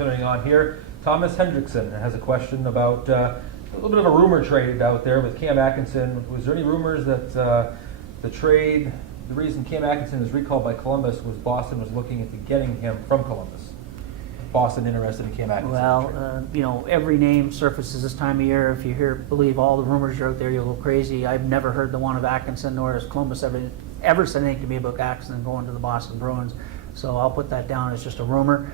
continuing on here, Thomas Hendrickson has a question about a little bit of a rumor trade out there with Cam Atkinson. Was there any rumors that the reason Cam Atkinson was recalled by Columbus was Boston was looking into getting him from Columbus? Boston interested in Cam Atkinson? Well, every name surfaces this time of year. If you believe all the rumors are out there, you'll go crazy. I've never heard the one of Atkinson, nor has Columbus ever said anything to me about Atkinson going to the Boston Bruins. So I'll put that down as just a rumor.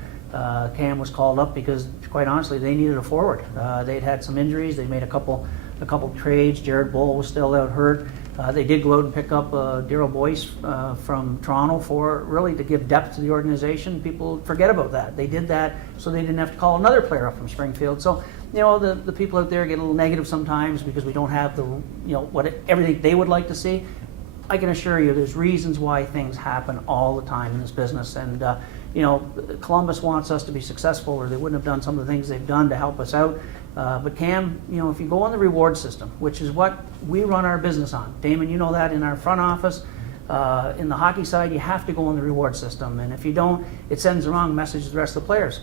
Cam was called up because, quite honestly, they needed a forward. They'd had some injuries. They made a couple trades. Jared Bull was still out hurt. They did go out and pick up Daryl Boyce from Toronto to give depth to the organization. People forget about that. They did that so they didn't have to call another player up from Springfield. So, the people out there get a little negative sometimes because we don't have everything they would like to see. I can assure you there's reasons why things happen all the time in this business. And, Columbus wants us to be successful, or they wouldn't have done some of the things they've done to help us out. But Cam, if you go on the reward system, which is what we run our business on, Damon, you know that in our front office, in the hockey side, you have to go on the reward system. And if you don't, it sends the wrong message to the rest of the players.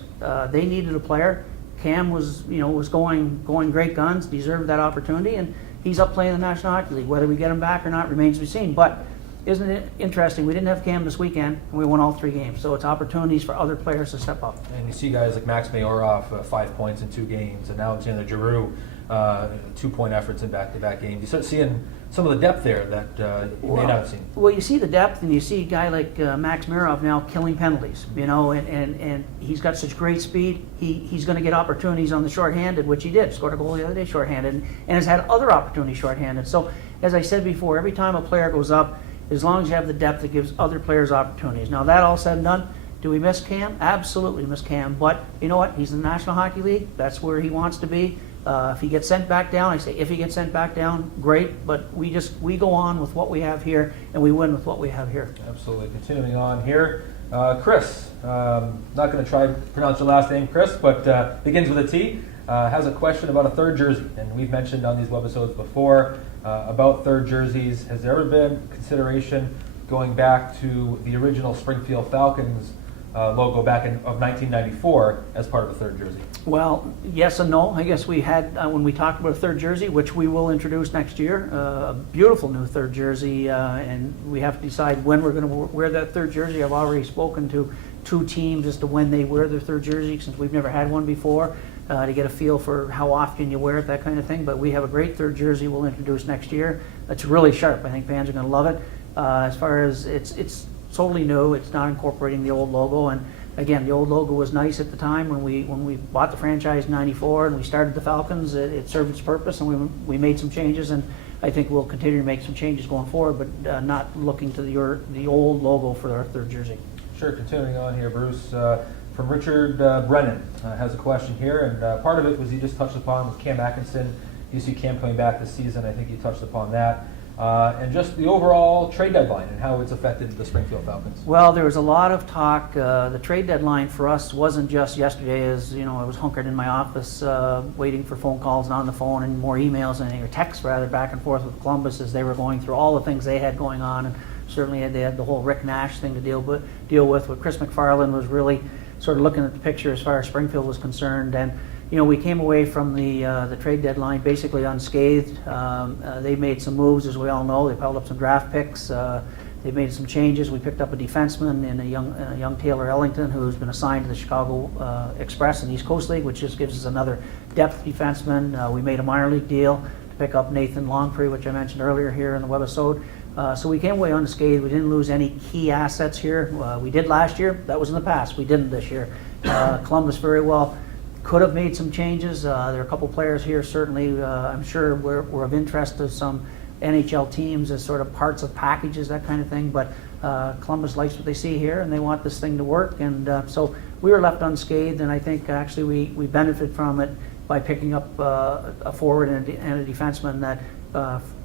They needed a player. Cam was going great guns, deserved that opportunity, and he's up playing in the National Hockey League. Whether we get him back or not remains to be seen. But isn't it interesting? We didn't have Cam this weekend, and we won all 3 games. So it's opportunities for other players to step up. And you see guys like Max Mayorov, 5 points in 2 games, and Alexander Giroux, 2-point efforts in back-to-back games. You start seeing some of the depth there that you may not have seen. Well, you see the depth, and you see a guy like Max Mayorov now killing penalties, and he's got such great speed. He's going to get opportunities on the shorthanded, which he did. Scored a goal the other day shorthanded, and has had other opportunities shorthanded. So, as I said before, every time a player goes up, as long as you have the depth, it gives other players opportunities. Now, that all said and done, do we miss Cam? Absolutely miss Cam. But you know what? He's in the National Hockey League. That's where he wants to be. If he gets sent back down, I say if he gets sent back down, great. But we go on with what we have here, and we win with what we have here. Absolutely. Continuing on here, Chris. Not going to try to pronounce your last name, Chris, but begins with a T. Has a question about a third jersey, and we've mentioned on these webisodes before about third jerseys. Has there ever been consideration going back to the original Springfield Falcons logo back of 1994 as part of a third jersey? Well, yes and no. I guess we had, when we talked about a third jersey, which we will introduce next year, a beautiful new third jersey, and we have to decide when we're going to wear that third jersey. I've already spoken to 2 teams as to when they wear their third jersey, since we've never had one before, to get a feel for how often you wear it, that kind of thing. But we have a great third jersey we'll introduce next year. It's really sharp. I think fans are going to love it. As far as it's totally new. It's not incorporating the old logo. And again, the old logo was nice at the time when we bought the franchise in '94 and we started the Falcons. It served its purpose, and we made some changes, and I think we'll continue to make some changes going forward, but not looking to the old logo for our third jersey. Sure. Continuing on here, Bruce, from Richard Brennan has a question here, and part of it was he just touched upon with Cam Atkinson. You see Cam coming back this season. I think you touched upon that. And just the overall trade deadline and how it's affected the Springfield Falcons. Well, there was a lot of talk. The trade deadline for us wasn't just yesterday, as I was hunkered in my office waiting for phone calls and on the phone and more emails or texts rather back and forth with Columbus as they were going through all the things they had going on, and certainly they had the whole Rick Nash thing to deal with. But Chris McFarland was really sort of looking at the picture as far as Springfield was concerned, and we came away from the trade deadline basically unscathed. They made some moves, as we all know. They piled up some draft picks. They made some changes. We picked up a defenseman in a young Taylor Ellington, who's been assigned to the Chicago Express and East Coast League, which just gives us another depth defenseman. We made a minor league deal to pick up Nathan Longpree, which I mentioned earlier here in the webisode. So we came away unscathed. We didn't lose any key assets here. We did last year. That was in the past. We didn't this year. Columbus very well could have made some changes. There are a couple players here certainly I'm sure were of interest to some NHL teams as sort of parts of packages, that kind of thing. But Columbus likes what they see here, and they want this thing to work. And so we were left unscathed, and I think actually we benefit from it by picking up a forward and a defenseman that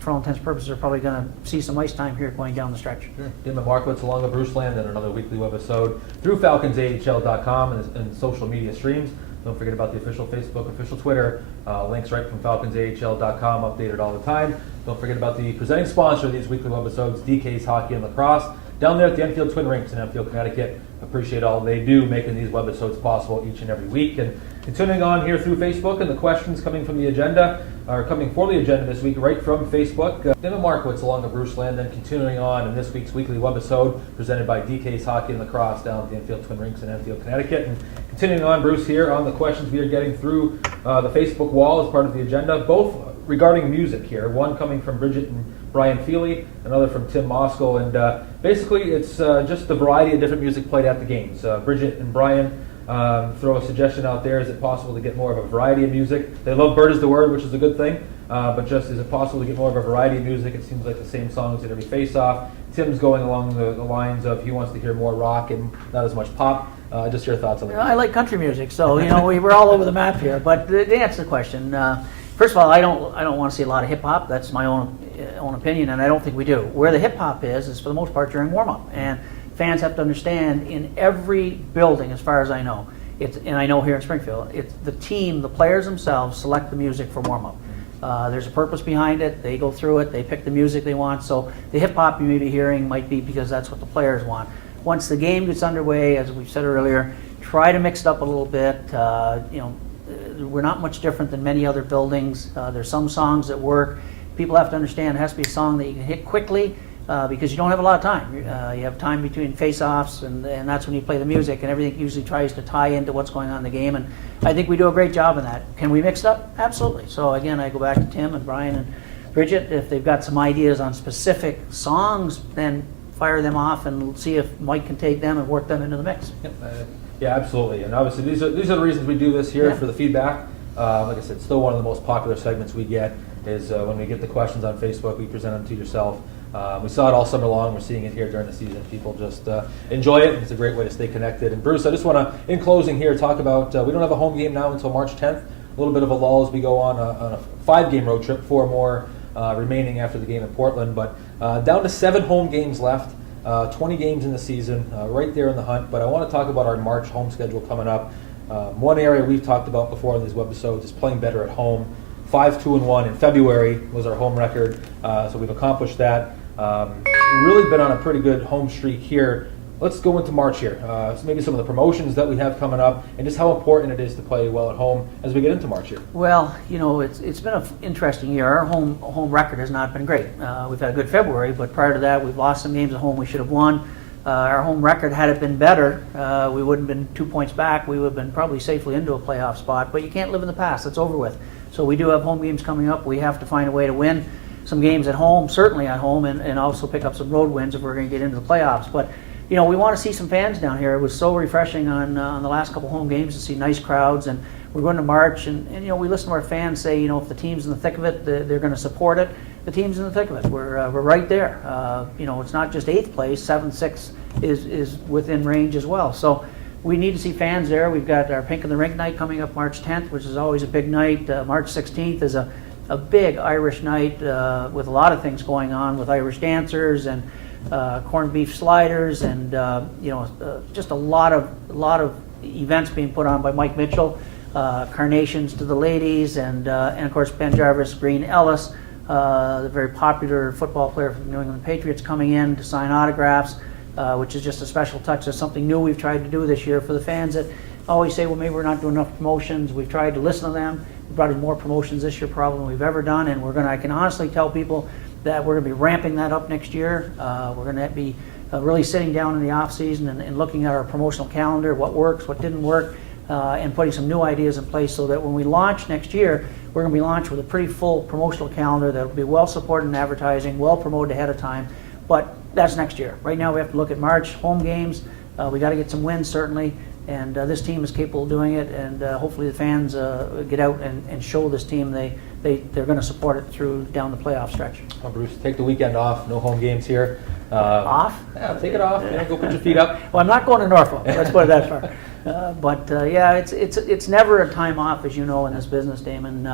for all intents and purposes are probably going to see some ice time here going down the stretch. Sure. Damon Markowitz along with Bruce Landon, another weekly webisode through FalconsAHL.com and social media streams. Don't forget about the official Facebook, official Twitter, links right from FalconsAHL.com, updated all the time. Don't forget about the presenting sponsor of these weekly webisodes, DK's Hockey and Lacrosse. down there at the Enfield Twin Rinks in Enfield, Connecticut. Appreciate all they do making these webisodes possible each and every week. And continuing on here through Facebook, and the questions coming from the agenda are coming for the agenda this week right from Facebook. David Markowitz along with Bruce Landon continuing on in this week's weekly webisode presented by DK's Hockey and Lacrosse down at the Enfield Twin Rinks in Enfield, Connecticut. And continuing on, Bruce, here on the questions we are getting through the Facebook wall as part of the agenda, both regarding music here. One coming from Bridget and Brian Feely, another from Tim Moskal, and basically it's just the variety of different music played at the games. Bridget and Brian throw a suggestion out there: is it possible to get more of a variety of music? They love "Bird is the Word," which is a good thing, but just is it possible to get more of a variety of music? It seems like the same songs at every face-off. Tim's going along the lines of he wants to hear more rock and not as much pop. Just your thoughts on that. I like country music, so we're all over the map here. But to answer the question, first of all, I don't want to see a lot of hip hop. That's my own opinion, and I don't think we do. Where the hip hop is for the most part during warm up, and fans have to understand in every building, as far as I know, and I know here in Springfield, it's the team, the players themselves select the music for warm up. There's a purpose behind it. They go through it. They pick the music they want. So the hip hop you may be hearing might be because that's what the players want. Once the game gets underway, as we've said earlier, try to mix it up a little bit. We're not much different than many other buildings. There's some songs that work. People have to understand it has to be a song that you can hit quickly because you don't have a lot of time. You have time between face-offs, and that's when you play the music, and everything usually tries to tie into what's going on in the game. And I think we do a great job in that. Can we mix it up? Absolutely. So again, I go back to Tim and Brian and Bridget. If they've got some ideas on specific songs, then fire them off and see if Mike can take them and work them into the mix. Yep. Yeah, absolutely. And obviously these are the reasons we do this here, for the feedback. Like I said, still one of the most popular segments we get is when we get the questions on Facebook, we present them to yourself. We saw it all summer long. We're seeing it here during the season. People just enjoy it. It's a great way to stay connected. And Bruce, I just want to, in closing here, talk about we don't have a home game now until March 10th. A little bit of a lull as we go on a 5-game road trip, 4 more remaining after the game in Portland. But down to 7 home games left. 20 games in the season, right there in the hunt. But I want to talk about our March home schedule coming up. One area we've talked about before in these webisodes is playing better at home. 5-2-1 in February was our home record, so we've accomplished that. Really been on a pretty good home streak here. Let's go into March here. So maybe some of the promotions that we have coming up, and just how important it is to play well at home as we get into March here. Well, it's been an interesting year. Our home record has not been great. We've had a good February, but prior to that, we've lost some games at home we should have won. Our home record, had it been better, we wouldn't have been 2 points back. We would have been probably safely into a playoff spot, but you can't live in the past. It's over with. So we do have home games coming up. We have to find a way to win some games at home, certainly at home, and also pick up some road wins if we're going to get into the playoffs. But we want to see some fans down here. It was so refreshing on the last couple home games to see nice crowds, and we're going to March, and we listen to our fans say, if the team's in the thick of it, they're going to support it. The team's in the thick of it. We're right there. It's not just 8th place. 7th, 6th is within range as well. So we need to see fans there. We've got our Pink in the Rink night coming up March 10th, which is always a big night. March 16th is a big Irish night with a lot of things going on with Irish dancers and corned beef sliders and just a lot of events being put on by Mike Mitchell, carnations to the ladies, and of course Ben Jarvis, Green Ellis, the very popular football player from the New England Patriots, coming in to sign autographs, which is just a special touch. That's something new we've tried to do this year for the fans that always say, well, maybe we're not doing enough promotions. We've tried to listen to them. We brought in more promotions this year probably than we've ever done, and I can honestly tell people that we're going to be ramping that up next year. We're going to be really sitting down in the off season and looking at our promotional calendar, what works, what didn't work, and putting some new ideas in place so that when we launch next year, we're going to be launched with a pretty full promotional calendar that will be well supported in advertising, well promoted ahead of time. But that's next year. Right now we have to look at March home games. We got to get some wins certainly, and this team is capable of doing it. And hopefully the fans get out and show this team they're going to support it through down the playoff stretch. Oh, Bruce, take the weekend off. No home games here. Off? Yeah, take it off. Go put your feet up. Well, I'm not going to Norfolk. Let's put it that far. Yeah, it's never a time off, as you know, in this business, Damon.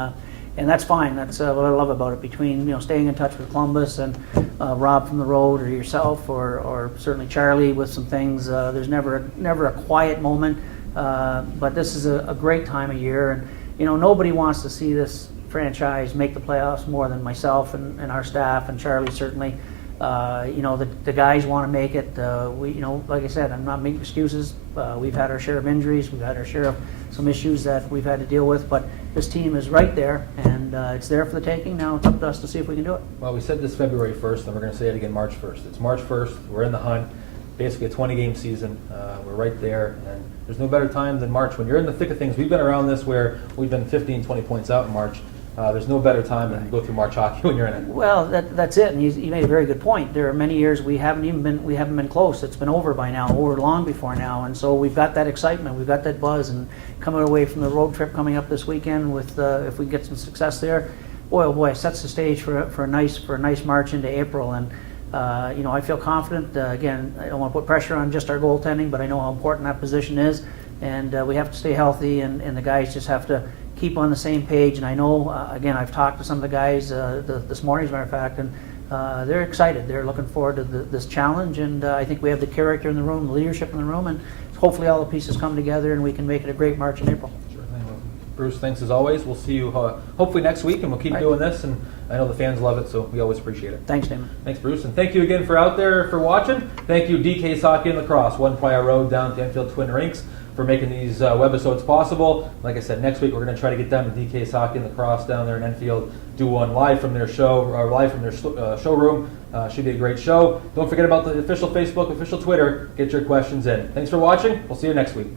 And that's fine. That's what I love about it. Between staying in touch with Columbus and Rob from the road, or yourself, or certainly Charlie with some things. There's never a quiet moment. But this is a great time of year, and nobody wants to see this franchise make the playoffs more than myself and our staff and Charlie certainly. The guys want to make it. Like I said, I'm not making excuses. We've had our share of injuries. We've had our share of some issues that we've had to deal with. But this team is right there, and it's there for the taking. Now it's up to us to see if we can do it. Well, we said this February 1st, and we're going to say it again March 1st. It's March 1st. We're in the hunt. Basically a 20-game season. We're right there, and there's no better time than March. When you're in the thick of things, we've been around this where we've been 15, 20 points out in March. There's no better time than to go through March hockey when you're in it. Well, that's it, and you made a very good point. There are many years we haven't been close. It's been over by now, over long before now, and so we've got that excitement, we've got that buzz, and coming away from the road trip coming up this weekend with if we get some success there, boy, oh boy, it sets the stage for a nice march into April. And I feel confident. Again, I don't want to put pressure on just our goaltending, but I know how important that position is, and we have to stay healthy, and the guys just have to keep on the same page. And I know, again, I've talked to some of the guys this morning, as a matter of fact, and they're excited. They're looking forward to this challenge, and I think we have the character in the room, the leadership in the room, and hopefully all the pieces come together and we can make it a great March in April. Sure thing. Well, Bruce, thanks as always. We'll see you hopefully next week, and we'll keep doing this, and I know the fans love it, so we always appreciate it. Thanks, Damon. Thanks, Bruce, and thank you again for out there for watching. Thank you, DK's Hockey and Lacrosse, 1 Prior Road down to Enfield Twin Rinks, for making these webisodes possible. Like I said, next week we're going to try to get down to DK's Hockey and Lacrosse down there in Enfield, do one live from their show, or live from their showroom. Should be a great show. Don't forget about the official Facebook, official Twitter. Get your questions in. Thanks for watching. We'll see you next week.